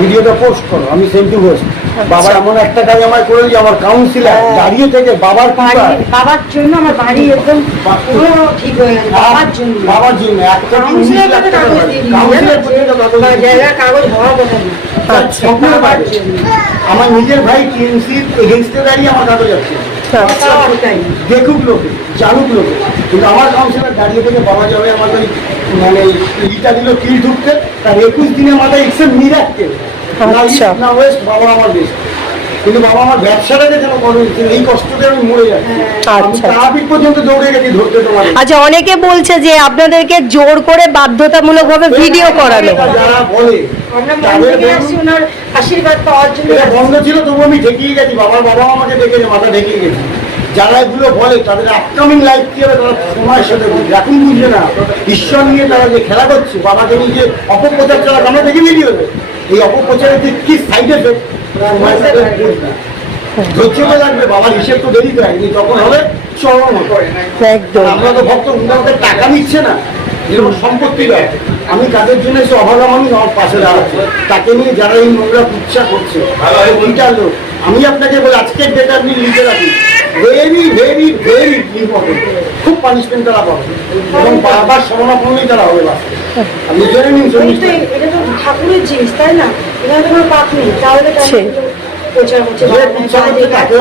ভিডিওটা পোস্ট করো, আমি সেন্টু ঘোষ। বাবা এমন একটা কাজ আমার করে যে আমার কাউন্সিলর দাঁড়িয়ে থেকে বাবার বাবার জন্য আমার বাড়ি একদম পুরো ঠিক হয়ে গেছে। বাবার জন্য একটা জায়গার কাগজ হওয়ার কথা না। আমার নিজের ভাই টিএমসির এগেনস্টে দাঁড়িয়ে আমার কাগজ আছে, দেখুক লোকে, জানুক লোকে, কিন্তু আমার কাউন্সিলর দাঁড়িয়ে থেকে বাবা যাবে আমাদের মানে ইটা দিল কিল ঢুকতে, তার 21 দিনের মাথায় এক্সেপ্ট মিরাক্কেল না ওয়েস্ট, বাবা আমার বেস্ট। কিন্তু বাবা আমার ব্যবসাটাকে যেন করে এই কষ্টতে আমি মরে যাচ্ছি। ট্রাফিক পর্যন্ত দৌড়ে গেছি ধরতে তোমার। আচ্ছা, অনেকে বলছে যে আপনাদেরকে জোর করে বাধ্যতামূলক ভাবে ভিডিও করানো। যারা বলে আশীর্বাদ পাওয়ার জন্য বন্ধ ছিল, তবু আমি ঠেকিয়ে গেছি, বাবা আমাকে দেখেছে, মাথা ঠেকিয়ে গেছি। যারা এগুলো বলে তাদের আপকামিং লাইফ কি হবে তারা সময়ের সাথে বুঝবে, এখন বুঝবে না। ঈশ্বর নিয়ে তারা যে খেলা করছে, বাবাকে নিয়ে যে অপপ্রচার চালা, আমরা দেখে ভিডিও এই অপপ্রচারের যে কি সাইড এফেক্ট ধৈর্য লাগবে। বাবার হিসেব তো দেরি দেয়, তখন হবে চরম। আমরা তো ভক্ত, উন্নয়নের টাকা নিচ্ছে না, যেরকম সম্পত্তি দেয়। আমি কাদের জন্য এসে অভাগা মানুষ আমার পাশে দাঁড়াচ্ছে, তাকে নিয়ে যারা এই নোংরা কুচ্ছা করছে লোক। আমি আপনাকে বলি আজকের ডেটা আপনি লিখে রাখুন, ভেরি ভেরি ভেরি ইম্পর্টেন্ট। খুব পানিশমেন্ট তারা পাবে এবং বারবার শরণাপন্নই তারা হবে। আপনি জেনে নিন, এটা তো ঠাকুরের জিনিস, তাই না? এখানে তো কোনো পাপ নেই, তাহলে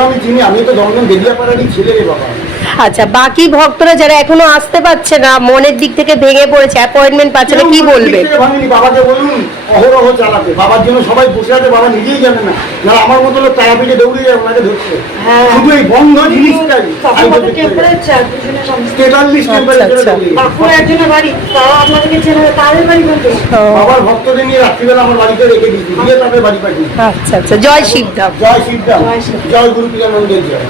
আমি চিনি, আমি তো দমদম বেদিয়াপাড়ারই ছেলে রে বাবা। আচ্ছা, বাকি ভক্তরা যারা এখনো আসতে পারছে না, মনের দিক থেকে ভেঙে পড়েছে, অ্যাপয়েন্টমেন্ট পাচ্ছে না, কি বলবে? বাবাকে বলুন অহরহ চালাতে, বাবার জন্য সবাই বসে আছে, বাবা নিজেই জানে না। না আমার মতো লোক তারাপীঠে দৌড়ে যায় ওনাকে ধরছে, শুধু এই বন্ধ জিনিসটাই। বাবার ভক্তদের নিয়ে রাত্রিবেলা আমার বাড়িতে রেখে দিয়েছি, দিয়ে তাদের বাড়ি পাঠিয়ে। আচ্ছা আচ্ছা, জয় শিবধাম। জয় শিবধাম, জয় গুরু পীরানন্দের জয়।